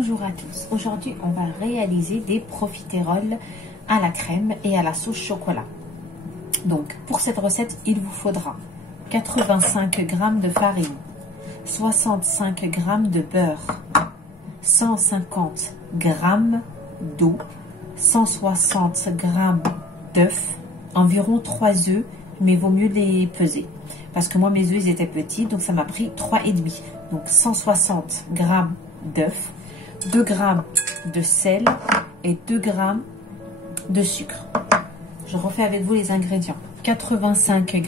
Bonjour à tous. Aujourd'hui, on va réaliser des profiteroles à la crème et à la sauce chocolat. Donc, pour cette recette, il vous faudra 85 g de farine, 65 g de beurre, 150 g d'eau, 160 g d'œufs, environ 3 œufs, mais vaut mieux les peser. Parce que moi, mes œufs, ils étaient petits, donc ça m'a pris 3,5. Donc, 160 g d'œufs, 2 g de sel et 2 g de sucre. Je refais avec vous les ingrédients. 85 g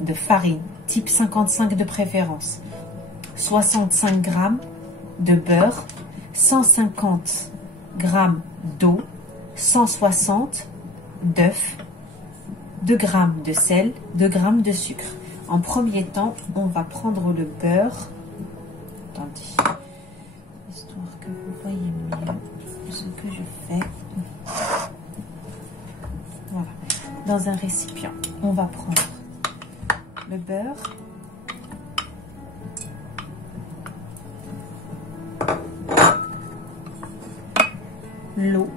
de farine, type 55 de préférence. 65 g de beurre, 150 g d'eau, 160 d'œufs, 2 g de sel, 2 g de sucre. En premier temps, on va prendre le beurre. Attendez, histoire que vous voyez mieux ce que je fais. Voilà. Dans un récipient, on va prendre le beurre, l'eau,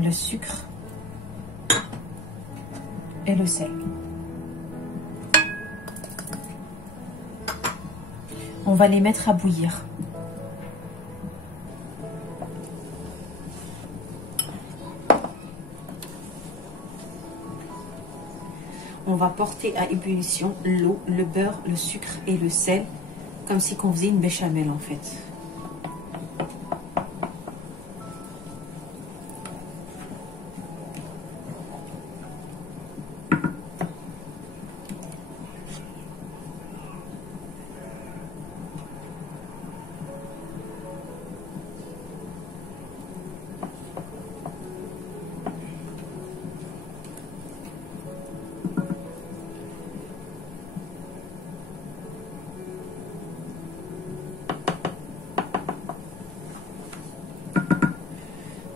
le sucre et le sel. On va les mettre à bouillir. On va porter à ébullition l'eau, le beurre, le sucre et le sel, comme si on faisait une béchamel en fait.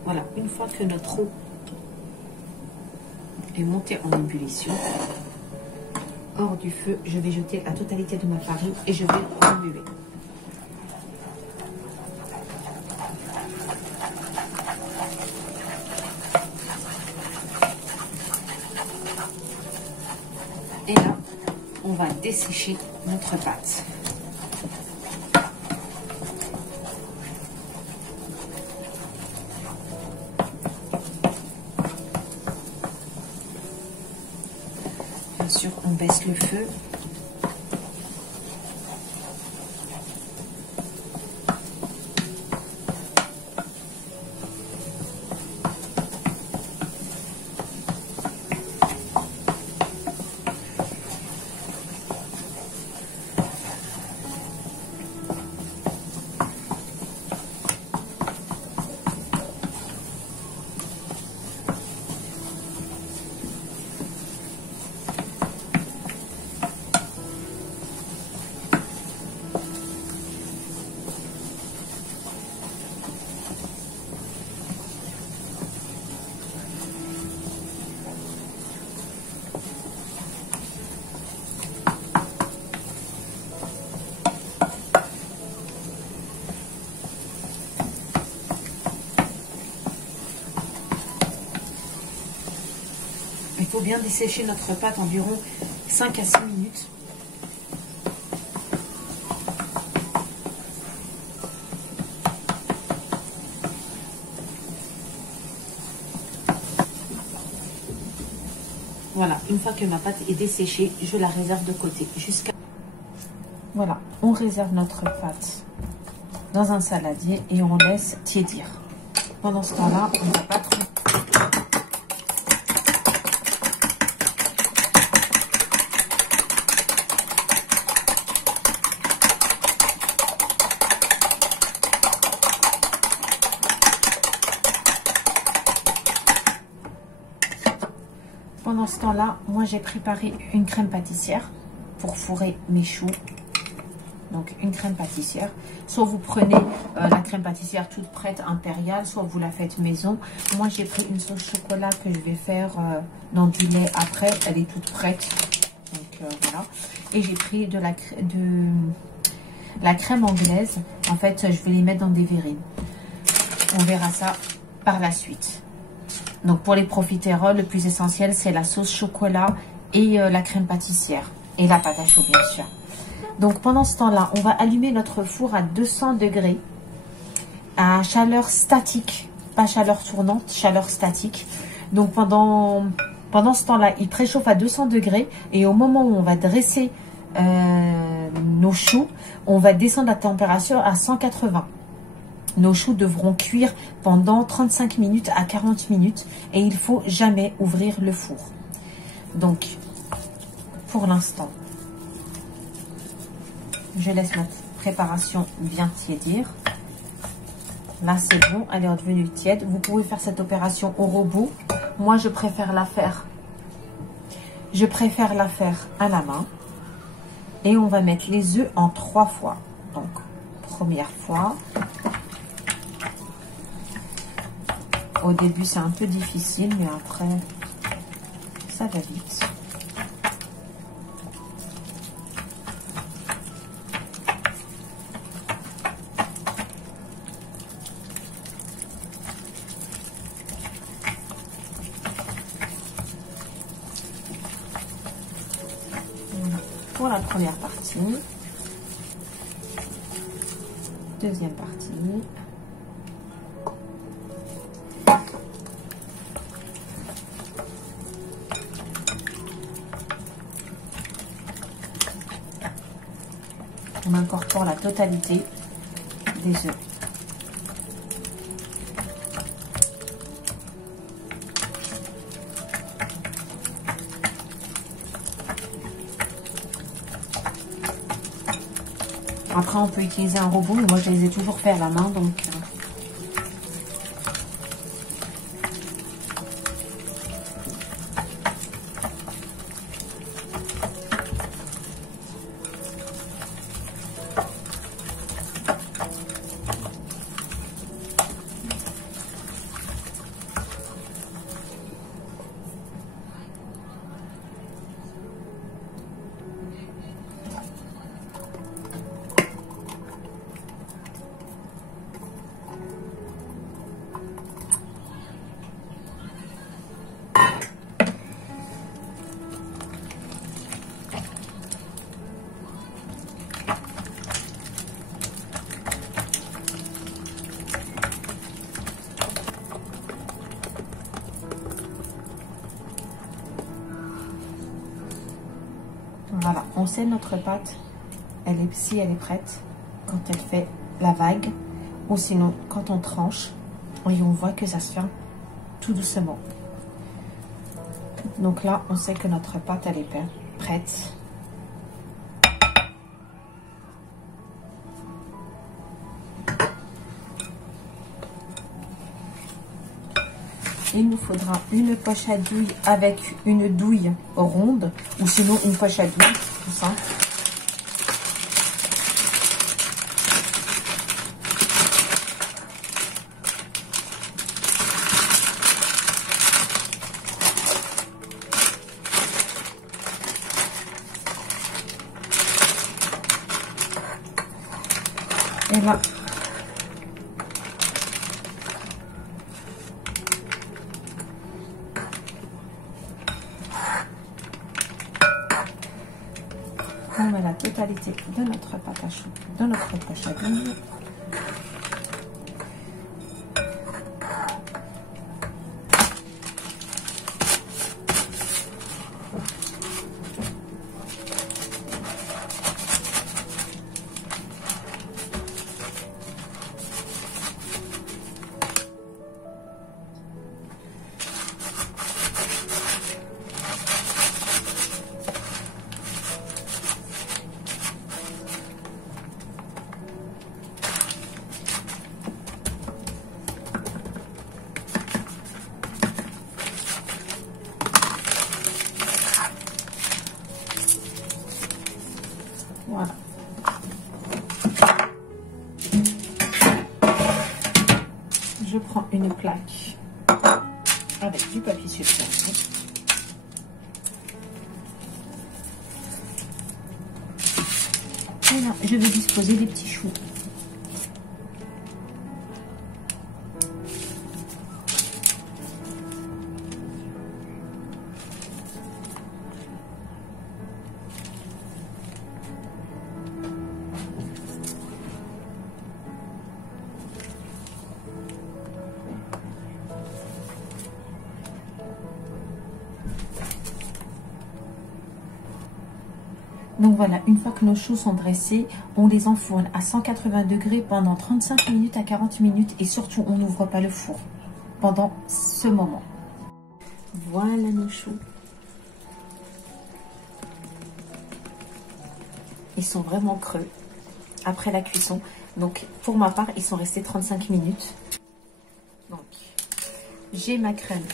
Voilà, une fois que notre eau est montée en ébullition, hors du feu, je vais jeter la totalité de ma farine et je vais remuer. Et là, on va dessécher notre pâte. Bien sûr, on baisse le feu. Il faut bien dessécher notre pâte environ 5 à 6 minutes. Voilà, une fois que ma pâte est desséchée, je la réserve de côté jusqu'à... Voilà, on réserve notre pâte dans un saladier et on laisse tiédir. Pendant ce temps-là, on va battre. Pendant ce temps-là, moi j'ai préparé une crème pâtissière pour fourrer mes choux. Donc une crème pâtissière. Soit vous prenez la crème pâtissière toute prête impériale, soit vous la faites maison. Moi j'ai pris une sauce chocolat que je vais faire dans du lait après. Elle est toute prête. Donc voilà. Et j'ai pris de la crème anglaise. En fait, je vais les mettre dans des verrines. On verra ça par la suite. Donc pour les profiteroles, le plus essentiel, c'est la sauce chocolat et la crème pâtissière. Et la pâte à choux, bien sûr. Donc pendant ce temps-là, on va allumer notre four à 200 degrés. À chaleur statique. Pas chaleur tournante, chaleur statique. Donc pendant ce temps-là, il préchauffe à 200 degrés. Et au moment où on va dresser nos choux, on va descendre la température à 180. Nos choux devront cuire pendant 35 minutes à 40 minutes et il faut jamais ouvrir le four. Donc, pour l'instant, je laisse ma préparation bien tiédir. Là, c'est bon, elle est redevenue tiède. Vous pouvez faire cette opération au robot. Moi, je préfère la faire à la main. Et on va mettre les œufs en 3 fois. Donc, première fois. Au début, c'est un peu difficile, mais après, ça va vite. Voilà. Pour la première partie. Deuxième partie. On incorpore la totalité des œufs. Après, on peut utiliser un robot, mais moi, je les ai toujours fait à la main, donc... Voilà, on sait notre pâte, si elle est prête, quand elle fait la vague, ou sinon quand on tranche, et on voit que ça se ferme tout doucement. Donc là, on sait que notre pâte, elle est prête. Il nous faudra une poche à douille avec une douille ronde ou sinon une poche à douille, tout simple. Et là, on met la totalité de notre pâte à choux dans notre poche à douille. Voilà. Je prends une plaque avec du papier sulfate. Et là, je vais disposer des petits choux. Donc voilà, une fois que nos choux sont dressés, on les enfourne à 180 degrés pendant 35 minutes à 40 minutes et surtout on n'ouvre pas le four pendant ce moment. Voilà nos choux. Ils sont vraiment creux après la cuisson. Donc pour ma part, ils sont restés 35 minutes. Donc j'ai ma crème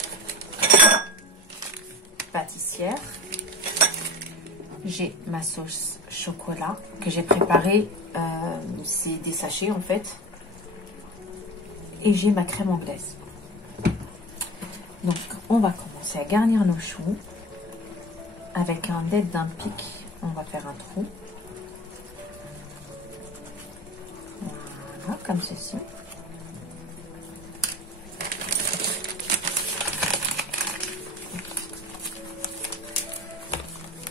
pâtissière. J'ai ma sauce chocolat que j'ai préparée, c'est des sachets en fait. Et j'ai ma crème anglaise. Donc on va commencer à garnir nos choux. Avec un dé d'un pic, on va faire un trou. Voilà, comme ceci.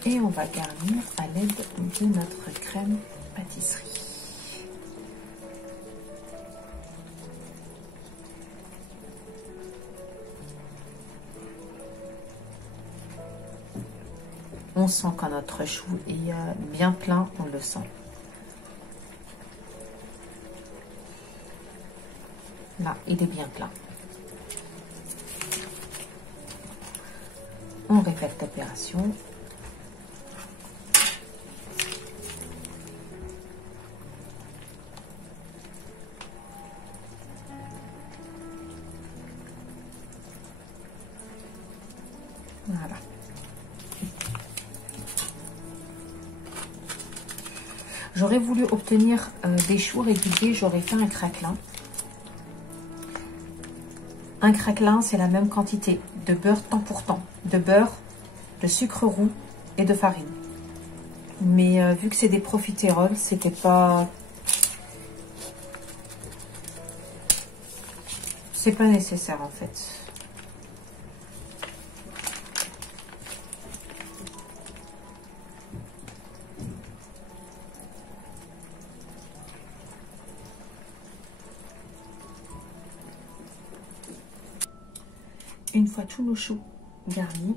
Et on va garnir à l'aide de notre crème pâtisserie. On sent quand notre chou est bien plein, on le sent. Là, il est bien plein. On répète l'opération. Voilà. J'aurais voulu obtenir des choux réguliers, j'aurais fait un craquelin. Un craquelin, c'est la même quantité de beurre temps pour temps, de beurre, de sucre roux et de farine. Mais vu que c'est des profiteroles, c'était pas... C'est pas nécessaire en fait. Une fois tous nos choux garnis,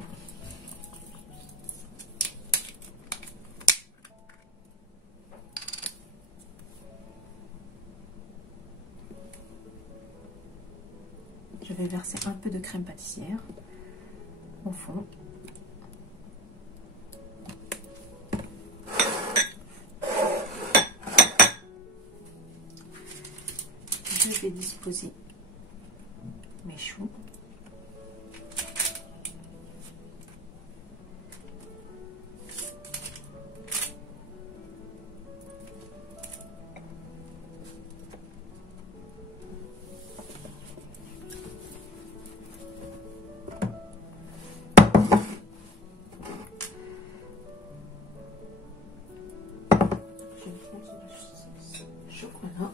je vais verser un peu de crème pâtissière au fond. Je vais disposer mes choux. Chocolat.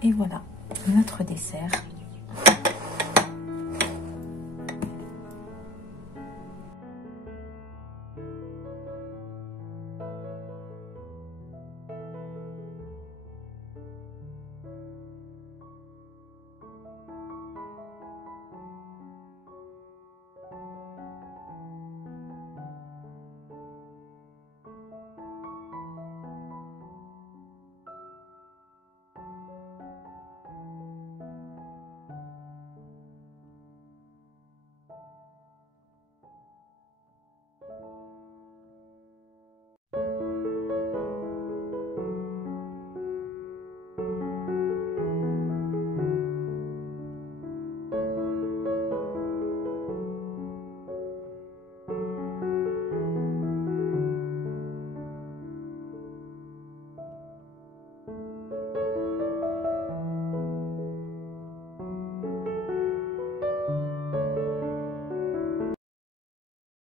Et voilà notre dessert.